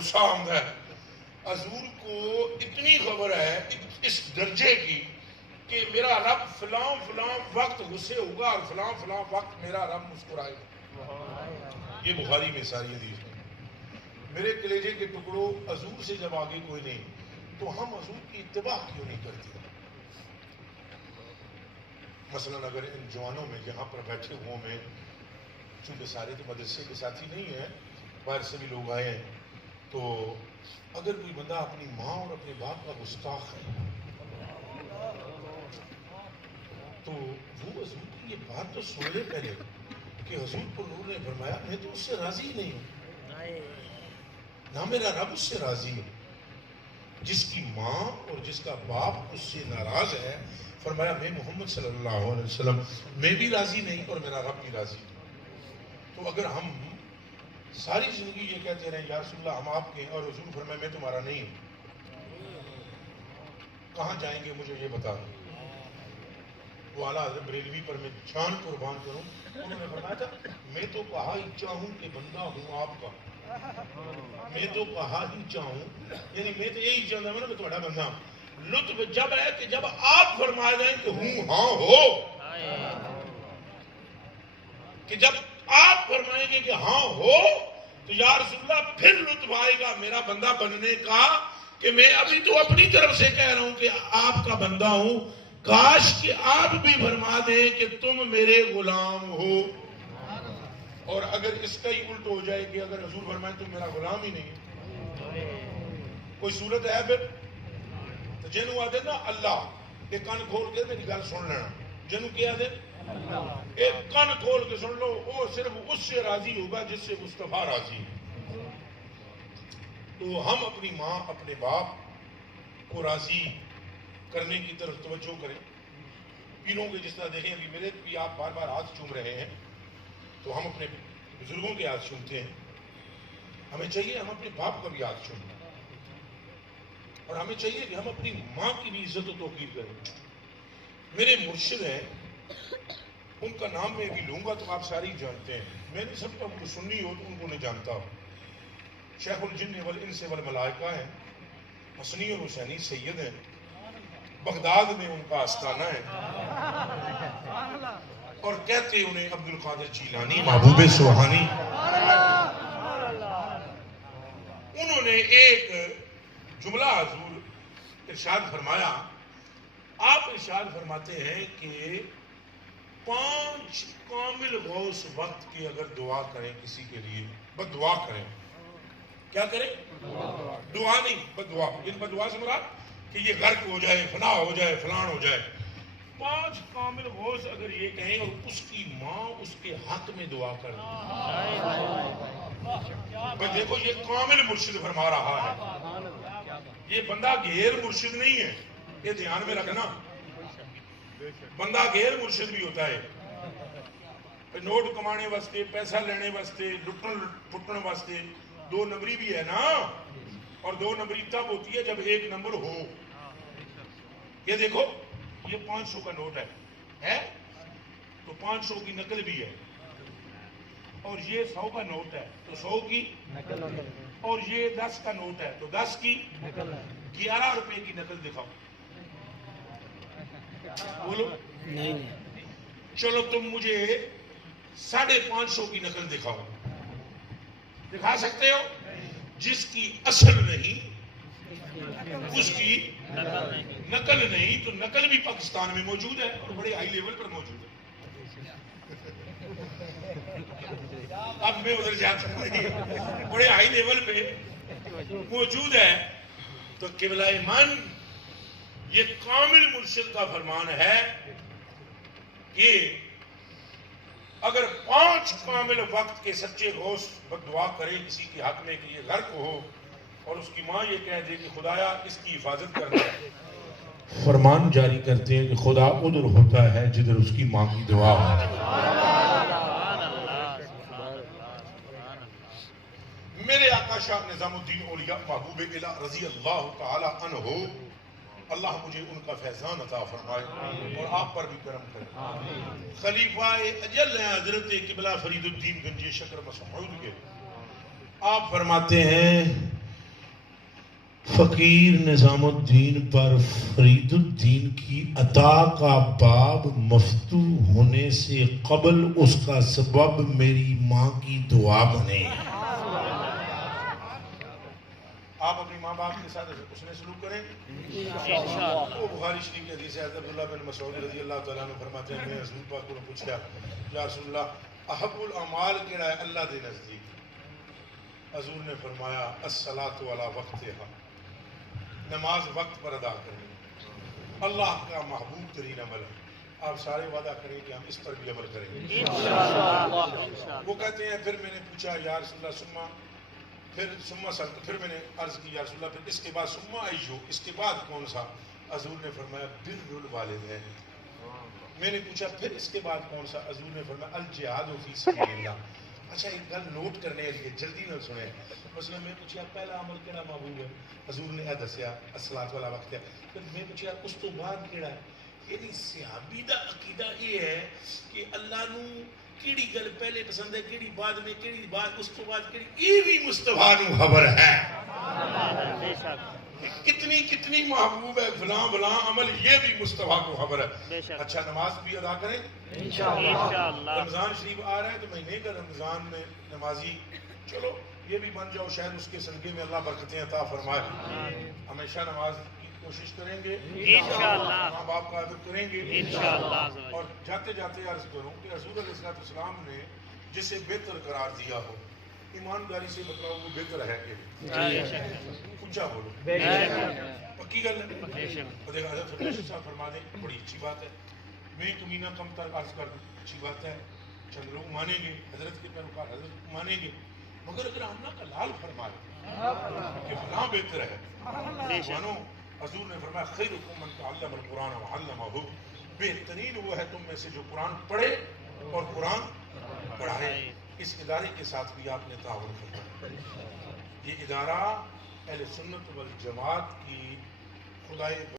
غصہ آمدہ ہے. حضور کو اتنی خبر ہے اس درجے کی کہ میرا رب فلاں فلاں وقت غصے ہوگا اور فلاں فلاں وقت میرا رب مسکرائے گا. یہ بخاری میں ساری حدیث ہے. میرے کلیجے کے ٹکڑوں، حضور سے جب آگے کوئی نہیں تو ہم حضور کی اتباع کیوں نہیں کرتے؟ مثلا اگر ان جوانوں میں یہاں پر بیٹھے ہوں میں، چونکہ سارے تو مدرسے کے ساتھی نہیں ہیں، باہر سے بھی لوگ آئے ہیں، تو اگر کوئی بندہ اپنی ماں اور اپنے باپ کا گستاخ ہے تو وہ حضور کی یہ بات تو سن لے پہلے کہ حضور پر نور نے فرمایا میں تو اس سے راضی ہی نہیں ہوں، نہ میرا رب اس سے راضی ہے. جس کی ماں اور جس کا باپ اس سے ناراض ہے، فرمایا میں محمد صلی اللہ علیہ وسلم میں بھی راضی نہیں اور میرا رب بھی راضی نہیں. تو اگر ہم ساری زندگی یہ کہتے رہے یا رسول اللہ ہم آپ کے ہیں اور حضور فرمائے میں تمہارا نہیں ہوں، کہاں جائیں گے مجھے یہ بتا دیں. وہ اعلیٰ حضرت بریلوی پر میں جان قربان کروں، انہوں نے فرمایا تھا میں تو کہا ہی چاہوں کہ بندہ ہوں آپ کا، میں تو کہا ہی چاہوں، یعنی میں تو یہی چاہتا ہوں نا میں تمہارا بندہ ہوں. لطف جب ہے کہ جب آپ فرما جائیں کہ ہوں ہاں ہو، کہ جب آپ فرمائیں گے کہ ہاں ہو تو یا رسول اللہ پھر لطف آئے گا میرا بندہ بننے کا، کہ میں ابھی تو اپنی طرف سے کہہ رہا ہوں کہ آپ کا بندہ ہوں، کاش کہ آپ بھی فرما دیں کہ تم میرے غلام ہو. اور اگر اس کا ہی الٹ ہو جائے کہ اگر حضور فرمائے تم میرا غلام ہی نہیں، کوئی صورت ہے پھر؟ تو جنہوں آدھے نا اللہ، ایک کان کھول کے میری گل سن لینا، جنہوں کیا دے ایک کان کھول کے سن لو، وہ صرف اس سے راضی ہوگا جس سے مصطفیٰ راضی ہے. تو ہم اپنی ماں اپنے باپ کو راضی کرنے کی طرف توجہ کریں. پیروں کے جس طرح دیکھیں ابھی میرے بھی آپ بار بار ہاتھ چوم رہے ہیں تو ہم اپنے بزرگوں کے ہاتھ چومتے ہیں. ہمیں چاہیے ہم اپنے باپ کا بھی ہاتھ چومیں، اور ہمیں چاہیے کہ ہم اپنی ماں کی بھی عزت و توقیر کریں. میرے مرشد ہیں، ان کا نام میں بھی لوں گا تو آپ ساری جانتے ہیں، میں نہیں سمجھتا ان کو سنی ہو تو ان کو نہیں جانتا ہو. شیخ الجن والانس والملائکہ ہیں، حسنی اور حسینی سید ہیں، بغداد میں ان کا آستانہ ہے، اور کہتے انہیں عبد القادر جیلانی محبوب سبحانی. انہوں نے ایک جملہ حضور ارشاد فرمایا. آپ ارشاد فرماتے ہیں کہ 5 کامل غوث وقت کی اگر دعا کریں کسی کے لیے، بد دعا کریں. کیا کریں؟ دعا نہیں، بد دعا. ان بد دعا سے مراد کہ یہ غرق ہو جائے، فنا ہو جائے، فلان ہو جائے. 5 کامل غوث اگر یہ کہیں اور اس کی ماں اس کے حق میں دعا کر دے، دیکھو یہ کامل مرشد فرما رہا ہے، یہ بندہ غیر مرشد نہیں ہے، یہ دھیان میں رکھنا. بندہ غیر مرشد بھی ہوتا ہے، نوٹ کمانے واسطے، پیسہ لینے واسطے، لٹن پٹن واسطے 2 نمبری بھی ہے نا. اور 2 نمبری تب ہوتی ہے جب 1 نمبر ہو. یہ دیکھو یہ 500 کا نوٹ ہے تو 500 کی نقل بھی ہے، اور یہ 100 کا نوٹ ہے تو 100 کی نقل، اور یہ 10 کا نوٹ ہے تو 10 کی نقل. 11 روپے کی نقل دکھاؤ، بولو. چلو تم مجھے 550 کی نقل دکھاؤ، دکھا سکتے ہو؟ جس کی اصل نہیں اس کی نقل نہیں، تو نقل بھی پاکستان میں موجود ہے اور بڑے ہائی لیول پر موجود ہے. اب میں ادھر جاتا ہوں، بڑے ہائی لیول پہ موجود ہے. تو قبلہ من یہ کامل مرشد کا فرمان ہے کہ اگر 5 کامل وقت کے سچے غوث بد دعا کرے کسی کے حق میں کہ یہ غرق ہو، اور اس کی ماں یہ کہہ دے کہ خدایا اس کی حفاظت کرنا، فرمان جاری کرتے ہیں کہ خدا ادھر ہوتا ہے جدھر اس کی ماں کی دعا ہو. میرے آقا شاہ نظام الدین اولیاء محبوب الہ رضی اللہ تعالی عنہ، اللہ مجھے ان کا فیضان عطا فرمائے اور آپ پر بھی کرم کرے. خلیفہ اجل ہیں حضرت قبلہ فرید الدین گنجی شکر مسعود کے. آپ فرماتے ہیں فقیر نظام الدین پر فرید الدین کی عطا کا باب مفتوح ہونے سے قبل اس کا سبب میری ماں کی دعا بنے۔ آپ اپنی ماں باپ کے ساتھ اس نے سلوک کریں وہ بخاری شریف کی حدیث ہے، حضرت عبداللہ بن مسعود رضی اللہ تعالیٰ عنہ فرماتے ہیں میں حضور پاک کو پوچھا یا رسول اللہ احب الاعمال کیڑا ہے اللہ دے نزدیک؟ حضور نے فرمایا الصلاۃ علی وقتہا، نماز وقت پر ادا کریں اللہ کا محبوب ترین عمل ہے۔ آپ سارے وعدہ کریں کہ ہم اس پر بھی عمل کریں گے۔ وہ کہتے ہیں پھر میں نے پوچھا یا رسول اللہ پھر میں نے عرض کی یا رسول اللہ پھر اس کے بعد سما ایو، اس کے بعد کون سا؟ حضور نے فرمایا بر الوالدین۔ میں نے پوچھا پھر اس کے بعد کون سا؟ حضور نے فرمایا الجہاد فی سبیل اللہ۔ اچھا ایک گل نوٹ کرنے کے لیے جلدی نہ سنیں، مثلا میں پوچھا پہلا عمل کیڑا محبوب ہے؟ حضور نے دسیا الصلاۃ والا وقت ہے۔ پھر میں پوچھا اس تو بعد کیڑا ہے؟ یعنی صحابی دا عقیدہ یہ ہے کہ اللہ نو کیڑی گل پہلے پسند ہے، کیڑی بعد میں، کیڑی بعد اس تو بعد کیڑی، یہ بھی مصطفیٰ نو خبر ہے۔ کتنی محبوب ہے فلاں فلاں عمل، یہ بھی مصطفیٰ کو خبر ہے۔ اچھا نماز بھی ادا کریں انشاءاللہ۔ رمضان شریف آ رہا ہے تو مہینے کا رمضان میں نمازی چلو یہ بھی بن جاؤ، شاید اس کے صدقے میں اللہ برکتیں عطا فرمائے۔ ہمیشہ نماز کی کوشش کریں گے انشاءاللہ، ماں باپ کا ادب کریں گے انشاءاللہ۔ اور جاتے جاتے عرض کروں کہ حضور علیہ السلام نے جسے بہتر قرار دیا ہو، ایمانداری سے بتلاؤ وہ بہتر ہے کہ اونچا بولو پکی گل ہے۔ حضرت صاحب فرما دیں بڑی اچھی بات ہے، میں کمینہ کم تر عرض کر دوں اچھی بات ہے، چند لوگ مانیں گے، حضرت کے پیروکار حضرت مانیں گے، مگر اگر اللہ کا لال فرمائے کہ فلاں بہتر ہے مانو۔ حضور نے فرمایا خیرکم من تعلم القرآن وعلمہ، بہترین وہ ہے تم میں سے جو قرآن پڑھے اور قرآن پڑھائے۔ اس ادارے کے ساتھ بھی آپ نے تعاون کرنا۔ یہ ادارہ اہل سنت والجماعت کی خدائے